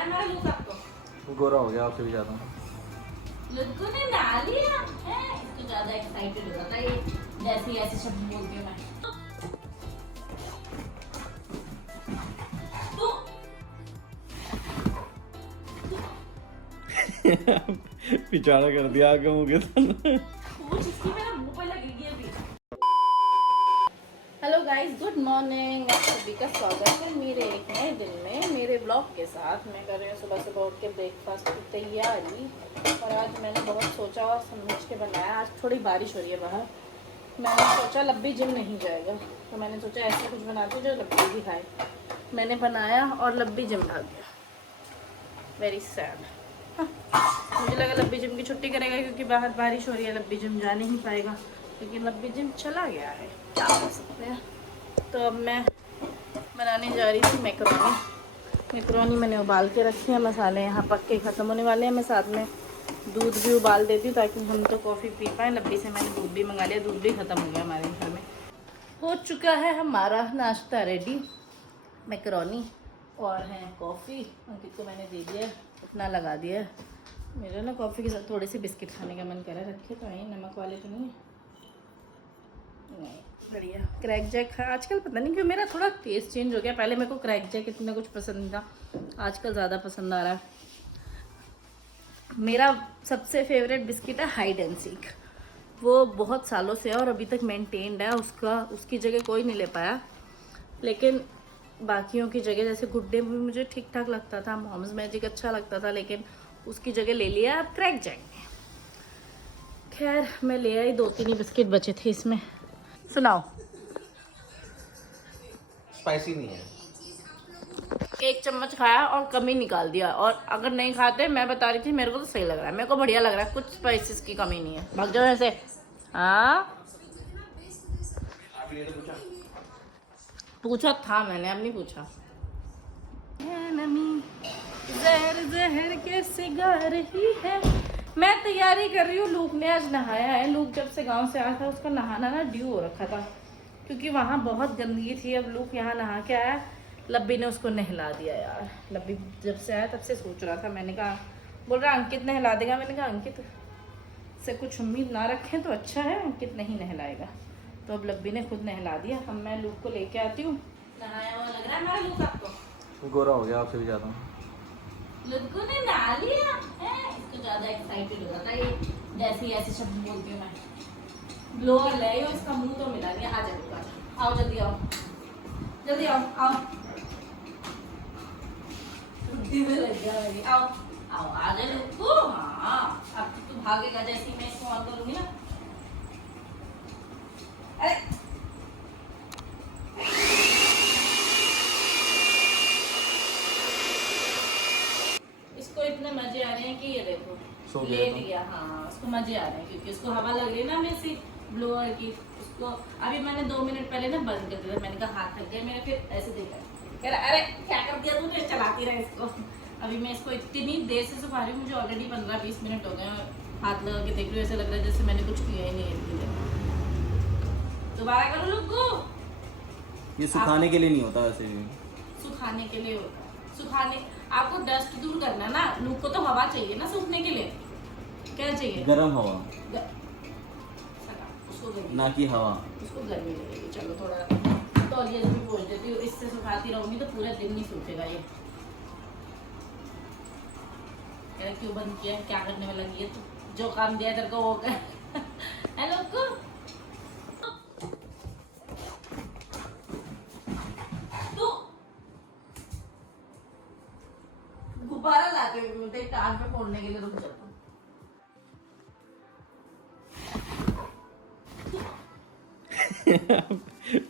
रहा है मेरा लुक आपको? गोरा हो गया आपसे भी ज्यादा। लुक ने ना लिया है, इसको ज्यादा एक्साइटेड हो रहा था ये, जैसे ऐसे शब्द बोलती हूँ मैं। पिछाड़ा कर दिया आगे मुझे तो। वो जिसकी मेरा मुंह पे लगेगी अभी। Hello guys, good morning. आप सभी का स्वागत है मेरे एक नए दिन में, मेरे ब्लॉग के साथ। मैं कर रही हूँ सुबह सुबह उठ के ब्रेकफास्ट की तैयारी। और आज मैंने बहुत सोचा और समझ के बनाया। आज थोड़ी बारिश हो रही है बाहर, मैंने सोचा लब्बी जिम नहीं जाएगा, तो मैंने सोचा ऐसा कुछ बनाती हूँ जो लब्बी भी खाए। मैंने बनाया और लब्बी जिम भाग गया। Very sad. मुझे लगा लब्बी जिम की छुट्टी करेगा क्योंकि बाहर बारिश हो रही है, लब्बी जिम जा नहीं पाएगा, लेकिन लब्बी जिम चला गया है। क्या कर सकते हैं। तो अब मैं बनाने जा रही थी मैकरोनी मैंने उबाल के रखी है। मसाले यहाँ पक के ख़त्म होने वाले हैं। मैं साथ में दूध भी उबाल देती हूँ ताकि हम तो कॉफ़ी पी पाएँ। लब्बी से मैंने दूध भी मंगा लिया, दूध भी ख़त्म हो गया हमारे घर में। हो चुका है हमारा नाश्ता रेडी। मैकरोनी और है कॉफ़ी। अंकित को मैंने दे दिया, इतना लगा दिया। मेरा ना कॉफ़ी के साथ थोड़े से बिस्किट खाने का मन कर रहा है। रखे तो है, नमक वाले तो नहीं है। नहीं, बढ़िया क्रैक जैक है। आजकल पता नहीं क्यों मेरा थोड़ा टेस्ट चेंज हो गया। पहले मेरे को क्रैक जैक इतना कुछ पसंद नहीं था, आजकल ज़्यादा पसंद आ रहा है। मेरा सबसे फेवरेट बिस्किट है हाइड एंड सीक। वो बहुत सालों से है और अभी तक मेंटेन्ड है। उसकी जगह कोई नहीं ले पाया, लेकिन बाकियों की जगह जैसे गुड डे भी मुझे ठीक ठाक लगता था, मॉम्स मैजिक अच्छा लगता था, लेकिन उसकी जगह ले लिया अब क्रैक जैक ने। खैर मैं ले आई, 2-3 ही बिस्किट बचे थे इसमें। सुनाओ। स्पाइसी नहीं है। 1 चम्मच खाया और कमी निकाल दिया। और अगर नहीं खाते, मैं बता रही थी, मेरे को तो सही लग रहा है, मेरे को बढ़िया लग रहा है, कुछ स्पाइसेस की कमी नहीं है। भाग जाओ ऐसे। हाँ पूछा था मैंने, अब नहीं पूछा। जहर जहर के सिगा रही है। मैं तैयारी कर रही हूँ। लूक ने आज नहाया है। लूक जब से गांव से आया था, उसका नहाना ना ड्यू हो रखा था क्योंकि वहाँ बहुत गंदगी थी। अब लूक यहाँ नहा के आया, लब्बी ने उसको नहला दिया यार। लब्बी जब से आया तब से सोच रहा था, मैंने कहा, बोल रहा अंकित नहला देगा। मैंने कहा अंकित से कुछ उम्मीद ना रखें तो अच्छा है, अंकित नहीं नहलाएगा। तो अब लब्बी ने खुद नहला दिया। अब मैं लूक को लेके आती हूँ। नहाया हुआ लग रहा है मेरा लूक आपको? गोरा हो गया आपसे भी ज्यादा। लुक्कू ने नहा लिया है, इसको ज्यादा एक्साइटेड हो रहा था ये, जैसे ही ऐसे शब्द बोलती हूँ मैं। ब्लोअर ले आई, इसका मुंह तो मिला दिया। आ जाओ, आओ जल्दी आओ, जल्दी आओ, आओ में लग गया। आओ आओ, आ जा लुक्कू। हाँ अब तू भागेगा जैसे ही मैं इसको ऑन करूंगी ना। अरे इसको इतने मजे आ रहे हैं कि ये देखो ले लिया। हाँ उसको मजे आ रहे हैं क्योंकि उसको हवा लग रही है ना मेरी ब्लोअर की। उसको अभी मैंने 2 मिनट पहले ना बंद कर दिया। मैंने कहा हाथ थक गया मेरा, फिर ऐसे देखा, कह रहा अरे क्या कर दिया तूने, चलाती रहे इसको। अभी मैं इसको इतनी देर से सुखा रही हूँ, मुझे ऑलरेडी 15-20 मिनट हो गए। हाथ लगा के देख रही हूँ, ऐसा लग रहा है जैसे मैंने कुछ किया ही नहीं है। दोबारा करो लोग। ये सुखाने के लिए नहीं होता वैसे। सुखाने के लिए होता है। सुखाने आपको डस्ट दूर करना ना, लूक को तो हवा चाहिए ना सूखने के लिए। क्या चाहिए? गरम हवा उसको गर्मी, ना कि हवा। उसको गर्मी लगेगी। चलो थोड़ा तौलिया भी पोंछ देती हूँ। इससे सुखाती रहूंगी तो पूरा दिन नहीं सूखेगा ये। क्यों बंद किया, क्या करने में लगी है? तो जो काम दिया तेरे को वो कर। हेलो को गुब्बारा लाके तेरे कान पे फोड़ने के लिए। रुक जाता हूँ।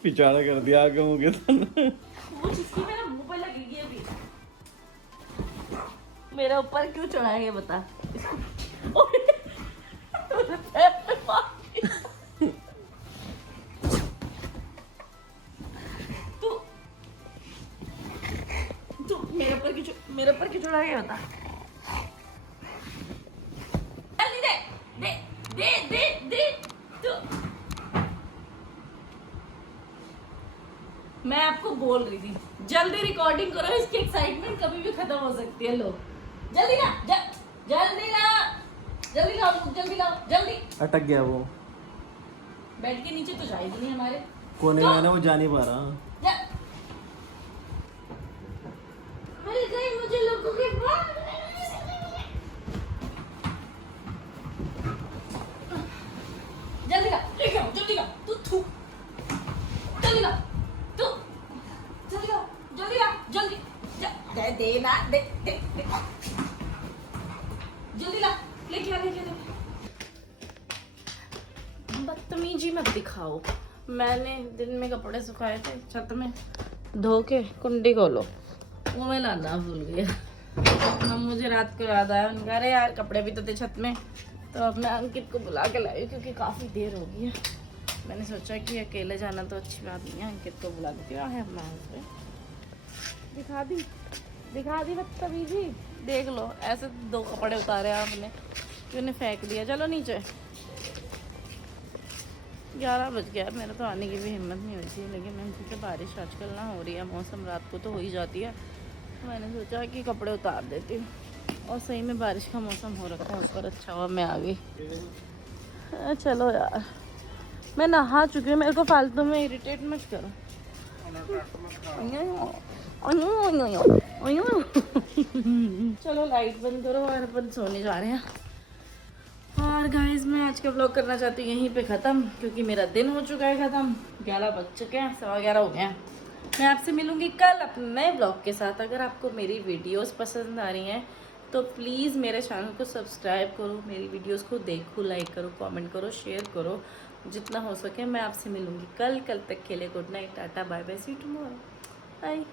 पिछाड़ा कर दिया आगे मुझे तो। वो जिसकी मेरे मुंह पे लगेगी अभी। मेरे ऊपर क्यों चढ़ा है ये बता। तू मेरे ऊपर क्यों चढ़ा है बता। दे दे दे दे दे तू। मैं आपको बोल रही थी जल्दी रिकॉर्डिंग करो, इसकी एक्साइटमेंट कभी भी खत्म खत्म हो सकती है। लो जल्दी ना, जल्दी ना, जल्दी लाओ, जल्दी लाओ, जल्दी। अटक गया वो बेड के नीचे तो जाएगी नहीं हमारे। कोने में है ना, वो जा नहीं पा रहा। जा। मिल गई मुझे लोगों की बात। जल्दी ला, लेके आओ, जल्दी ला, तू थूक, जल्दी ला, तू जल्दी ला, जल्दी ला, जल्दी दे देना, दे दे दे, जल्दी ला, लेके आ, लेके आ। बदतमीजी मत दिखाओ। मैंने दिन में कपड़े सुखाए थे छत में, धो के कुंडी खोलो, वो मैं लाना भूल गया। अब मुझे रात को याद आया, उनका अरे यार कपड़े भी तो थे छत में, तो अब मैं अंकित को बुला के लाई क्योंकि काफ़ी देर हो गई है। मैंने सोचा कि अकेले जाना तो अच्छी बात नहीं है, अंकित को बुला देती हूँ। है अपना पे दिखा दी बदतमीजी। देख लो ऐसे 2 कपड़े उतारे आपने, क्यों ने फेंक दिया। चलो नीचे, 11 बज गया। मेरा तो आने की भी हिम्मत नहीं हुई थी, लेकिन मैंने सोचा बारिश आजकल ना हो रही है, मौसम रात को तो हो ही जाती है, तो मैंने सोचा कि कपड़े उतार देती हूँ। और सही में बारिश का मौसम हो रखा है ऊपर, अच्छा हुआ मैं आ गई। चलो यार, मैं नहा चुकी हूँ, मेरे को फालतू में इरिटेट मत करो। चलो लाइट बंद करो और अपन सोने जा रहे हैं। और गाइस मैं आज का व्लॉग करना चाहती हूँ यहीं पे ख़त्म, क्योंकि मेरा दिन हो चुका है ख़त्म। 11 बज चुके हैं, 11:15 हो गए हैं। मैं आपसे मिलूँगी कल अपने नए व्लॉग के साथ। अगर आपको मेरी वीडियोस पसंद आ रही हैं तो प्लीज़ मेरे चैनल को सब्सक्राइब करो, मेरी वीडियोस को देखो, लाइक करो, कमेंट करो, शेयर करो, जितना हो सके। मैं आपसे मिलूँगी कल तक के लिए good night, tata, bye bye, see you tomorrow, bye.